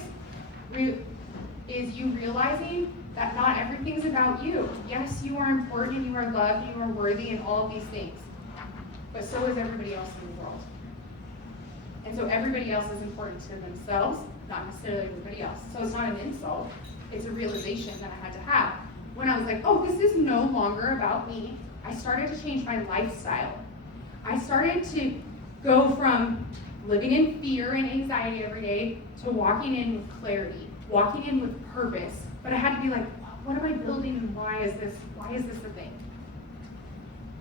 is you realizing that not everything's about you. Yes, you are important, you are loved, you are worthy, and all of these things. But so is everybody else in the world. And so everybody else is important to themselves, not necessarily everybody else. So it's not an insult, it's a realization that I had to have. When I was like, oh, this is no longer about me, I started to change my lifestyle. I started to go from living in fear and anxiety every day to walking in with clarity, walking in with purpose. But I had to be like, what am I building and why is this a thing?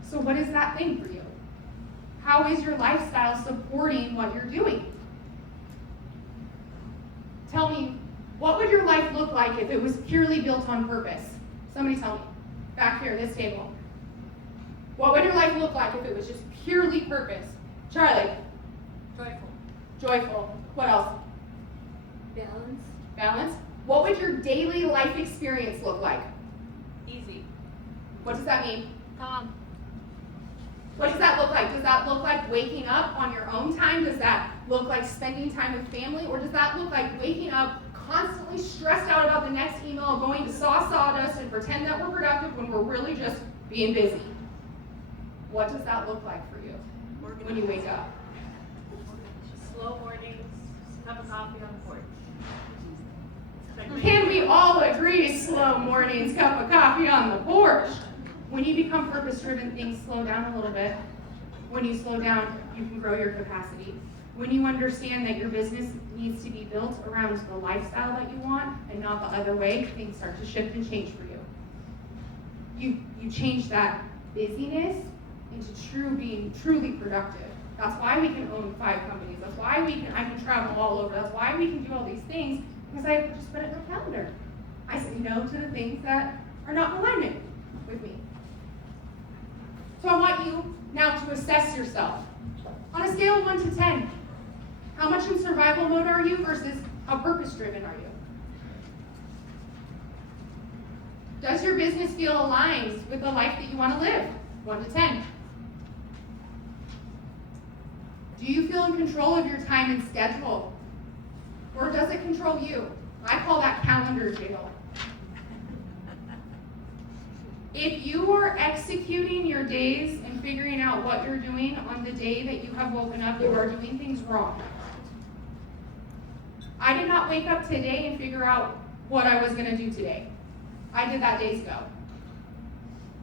So what is that thing for you? How is your lifestyle supporting what you're doing? Tell me, what would your life look like if it was purely built on purpose? Somebody tell me. Back here, this table. What would your life look like if it was just purely purpose? Charlie? Joyful. Joyful. What else? balance. Balance. What would your daily life experience look like? Easy. What does that mean? Calm. What does that look like? Does that look like waking up on your own time? Does that look like spending time with family? Or does that look like waking up constantly stressed out about the next email, going to saw sawdust and pretend that we're productive when we're really just being busy? What does that look like for you when you wake up? Slow mornings, cup of coffee on the porch. Can we all agree slow mornings, cup of coffee on the porch? When you become purpose-driven, things slow down a little bit. When you slow down, you can grow your capacity. When you understand that your business needs to be built around the lifestyle that you want and not the other way, things start to shift and change for you. You change that busyness into being truly productive. That's why we can own 5 companies. That's why I can travel all over. That's why we can do all these things, because I just put it in my calendar. I say no to the things that are not in alignment with me. So I want you now to assess yourself. On a scale of 1 to 10, how much in survival mode are you versus how purpose-driven are you? Does your business feel aligned with the life that you want to live? 1 to 10. Do you feel in control of your time and schedule? Or does it control you? I call that calendar jail. If you are executing your days and figuring out what you're doing on the day that you have woken up, you are doing things wrong. I did not wake up today and figure out what I was going to do today. I did that days ago,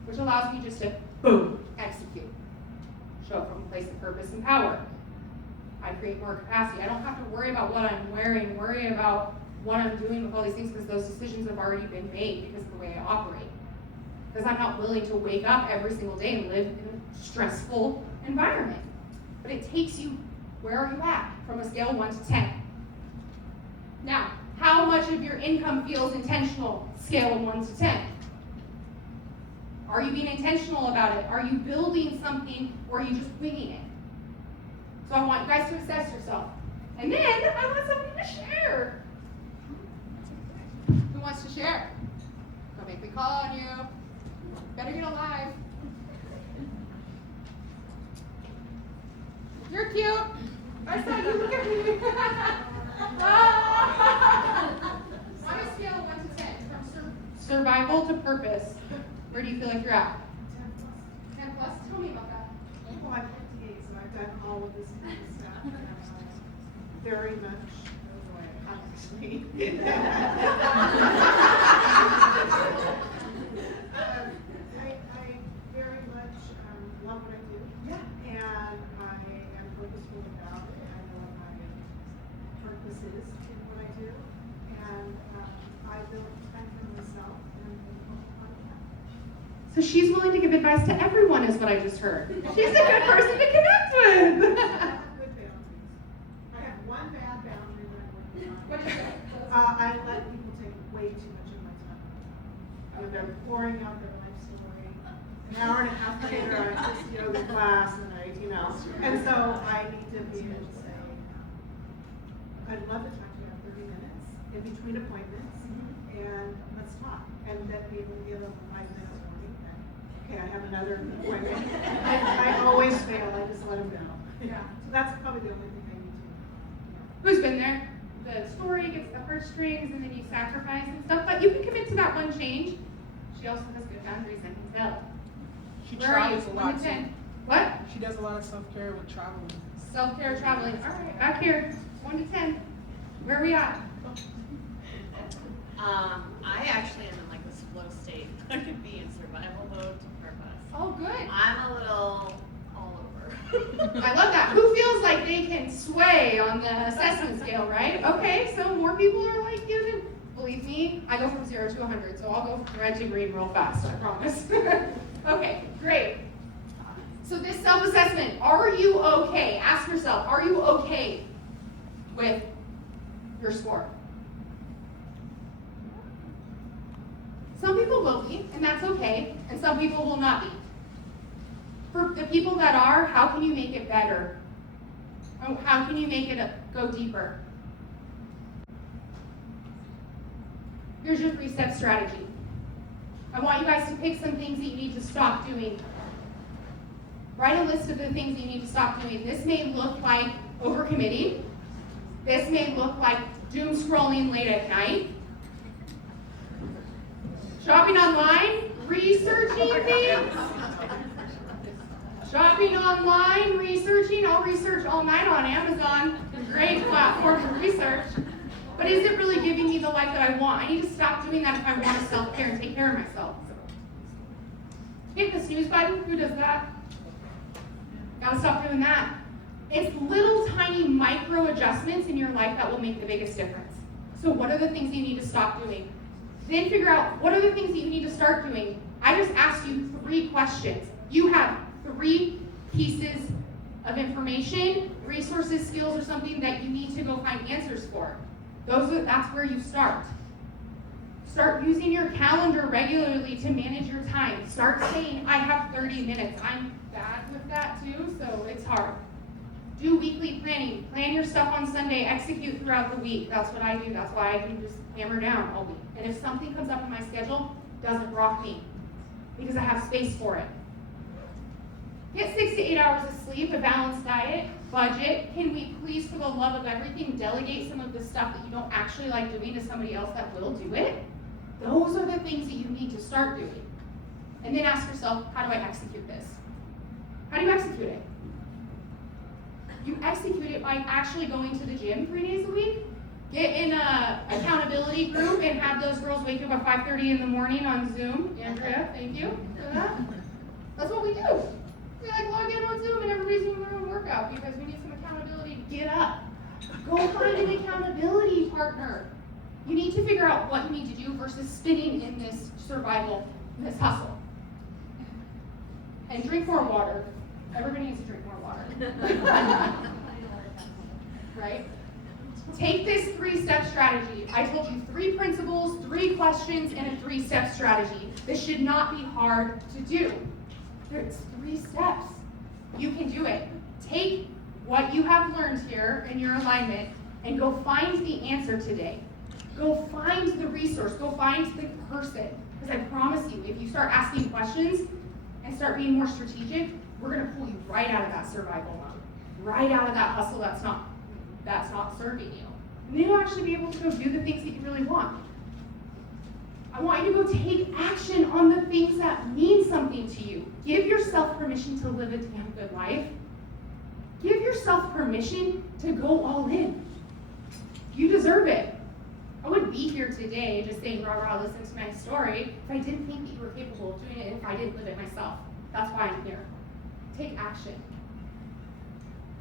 which allows me just to, boom, execute. Show up from a place of purpose and power. I create more capacity. I don't have to worry about what I'm wearing, worry about what I'm doing with all these things, because those decisions have already been made because of the way I operate. Because I'm not willing to wake up every single day and live in a stressful environment. But it takes you, where are you at, from a scale of 1 to 10. Now, how much of your income feels intentional, scale of 1 to 10? Are you being intentional about it? Are you building something, or are you just winging it? So I want you guys to assess yourself. And then I want somebody to share. Who wants to share? Don't make me call on you. Better get alive. You're cute. I saw you. Look at me. On a scale of 1 to 10, from survival to purpose, where do you feel like you're at? 10 plus? Tell me about that. Well, I'm 58, so I've done all of this kind of stuff. Very much, actually. I very much love what I do. Yeah. And I am purposeful about it. I know what my purpose is in what I do. And I build time for myself and So she's willing to give advice to everyone, is what I just heard. She's a good person to connect with. good boundaries. I have one bad boundary that I'm working on. What is it? I let people take way too much of my time. They're pouring out their life story. An hour and a half later, I just yoga class and and so I need to be able to say, I'd love to talk to you in 30 minutes in between appointments, and let's talk. And then be able to give them a 5-minute warning. Okay, I have another appointment. I always fail. I just let them know. Yeah. So that's probably the only thing I need to. Who's been there? The story gets the heartstrings, and then you sacrifice and stuff. But you can commit to that one change. She also has good boundaries, I can tell. She Where are you? travels a 1 lot to too. 10. What? She does a lot of self-care with traveling. Self-care, traveling. All right, back here. 1 to 10. Where are we at? I actually am in like this flow state. I could be in survival mode to purpose. Oh, good. I'm a little all over. I love that. Who feels like they can sway on the assessment scale, right? Okay, so more people are like you. Than, believe me, I go from 0 to 100, so I'll go from red to green real fast, I promise. Okay, great. So this self-assessment, are you okay? Ask yourself, are you okay with your score? Some people will be, and that's okay, and some people will not be. For the people that are, how can you make it better? How can you make it go deeper? Here's your 3-step strategy. I want you guys to pick some things that you need to stop doing. Write a list of the things you need to stop doing. This may look like overcommitting. This may look like doom scrolling late at night. Shopping online, researching things. Shopping online, researching, I'll research all night on Amazon. Great platform for research. But is it really giving me the life that I want? I need to stop doing that if I want to self-care and take care of myself. Hit the snooze button, who does that? Gotta stop doing that. It's little tiny micro adjustments in your life that will make the biggest difference. So what are the things you need to stop doing? Then figure out what are the things that you need to start doing. I just asked you 3 questions. You have 3 pieces of information, resources, skills, or something that you need to go find answers for. That's where you start. Start using your calendar regularly to manage your time. Start saying, I have 30 minutes. I'm bad with that too, so it's hard. Do weekly planning. Plan your stuff on Sunday. Execute throughout the week. That's what I do. That's why I can just hammer down all week. And if something comes up in my schedule, doesn't rock me because I have space for it. Get 6 to 8 hours of sleep, a balanced diet, budget. Can we please, for the love of everything, delegate some of the stuff that you don't actually like doing to somebody else that will do it? Those are the things that you need to start doing. And then ask yourself, how do I execute this? How do you execute it? You execute it by actually going to the gym 3 days a week. Get in an accountability group and have those girls wake up at 5:30 in the morning on Zoom. Andrea, thank you for that. That's what we do. We log in on Zoom and everybody's doing their own workout because we need some accountability to get up. Go find an accountability partner. You need to figure out what you need to do versus spinning in this survival, this hustle. And drink more water. Everybody needs to drink more water. Right? Take this 3-step strategy. I told you 3 principles, 3 questions, and a 3-step strategy. This should not be hard to do. It's 3 steps. You can do it. Take what you have learned here in your alignment and go find the answer today. Go find the resource. Go find the person. Because I promise you, if you start asking questions and start being more strategic, we're going to pull you right out of that survival mode. Right out of that hustle that's not serving you. And then you'll actually be able to go do the things that you really want. I want you to go take action on the things that mean something to you. Give yourself permission to live a damn good life. Give yourself permission to go all in. You deserve it. I wouldn't be here today just saying, rah, rah, listen to my story, if I didn't think that you were capable of doing it, and if I didn't live it myself. That's why I'm here. Take action.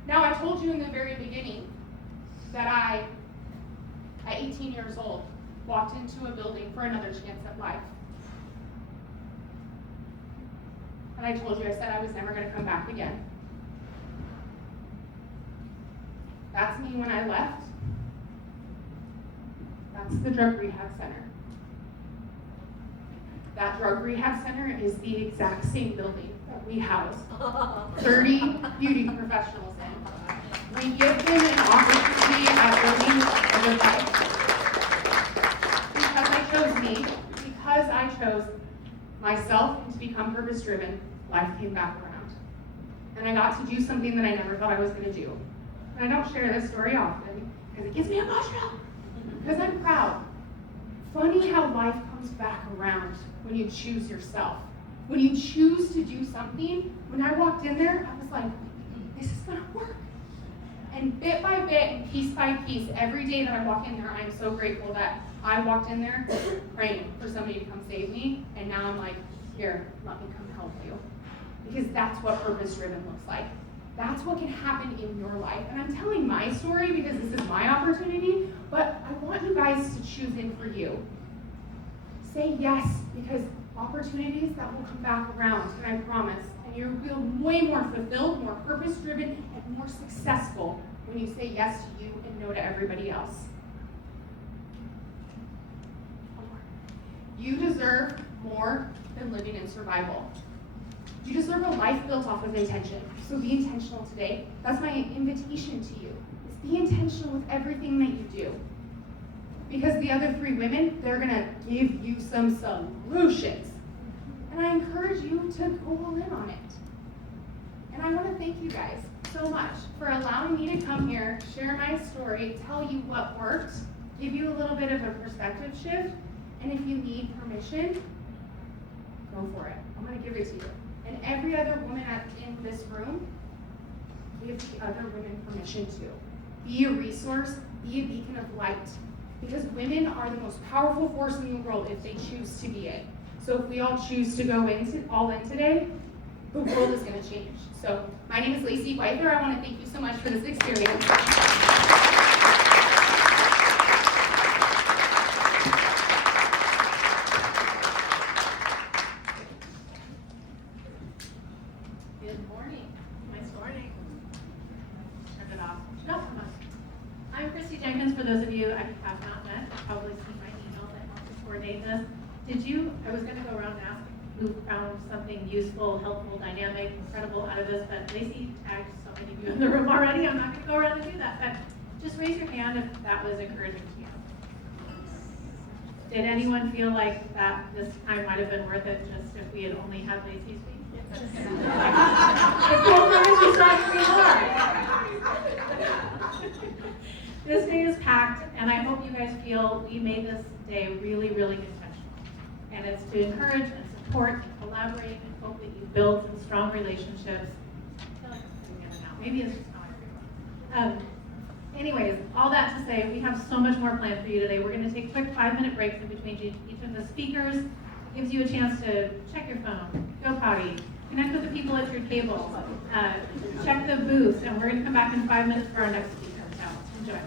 Now, I told you in the very beginning that I, at 18 years old, walked into a building for another chance at life. And I told you, I said I was never going to come back again. That's me when I left. That's the drug rehab center. That drug rehab center is the exact same building that we house 30 beauty professionals in. We give them an opportunity at living a good life. Because I chose me, because I chose myself and to become purpose-driven, life came back around. And I got to do something that I never thought I was going to do. And I don't share this story often because it gets me emotional. Because I'm proud. Funny how life comes back around when you choose yourself. When you choose to do something, when I walked in there, I was like, this is going to work. And bit by bit and piece by piece, every day that I walk in there, I am so grateful that I walked in there praying for somebody to come save me. And now I'm like, here, let me come help you. Because that's what purpose-driven looks like. That's what can happen in your life. And I'm telling my story because this is my opportunity, but I want you guys to choose in for you. Say yes, because opportunities that will come back around, and I promise. And you'll feel way more fulfilled, more purpose-driven, and more successful when you say yes to you and no to everybody else. You deserve more than living in survival. You deserve a life built off of intention. So be intentional today. That's my invitation to you. Is be intentional with everything that you do. Because the other 3 women, they're going to give you some solutions. And I encourage you to go all in on it. And I want to thank you guys so much for allowing me to come here, share my story, tell you what worked, give you a little bit of a perspective shift. And if you need permission, go for it. I'm going to give it to you. and every other woman in this room, give the other women permission to. Be a resource, be a beacon of light. Because women are the most powerful force in the world if they choose to be it. So if we all choose to go all in today, the world is gonna change. So my name is Lacey Whither. I wanna thank you so much for this experience. Good morning. Nice morning. Turn it off. No, come on. I'm Christy Jenkins. For those of you I have not met, you've probably seen my email that helped us coordinate this. I was gonna go around and ask who found something useful, helpful, dynamic, incredible out of this, but Lacey tagged so many of you in the room already, I'm not gonna go around and do that, but just raise your hand if that was encouraging to you. Did anyone feel like that this time might have been worth it just if we had only had Lacey speak? The cool thing is we still have 3 more. This day is packed, and I hope you guys feel we made this day really, really intentional. And it's to encourage and support and collaborate and hope that you build some strong relationships. I feel like I'm doing it now. Maybe it's just not everyone. Anyways, all that to say, we have so much more planned for you today. We're going to take quick 5-minute breaks in between each of the speakers. It gives you a chance to check your phone, go potty, connect with the people at your table, check the booths, and we're going to come back in 5 minutes for our next speaker. So enjoy.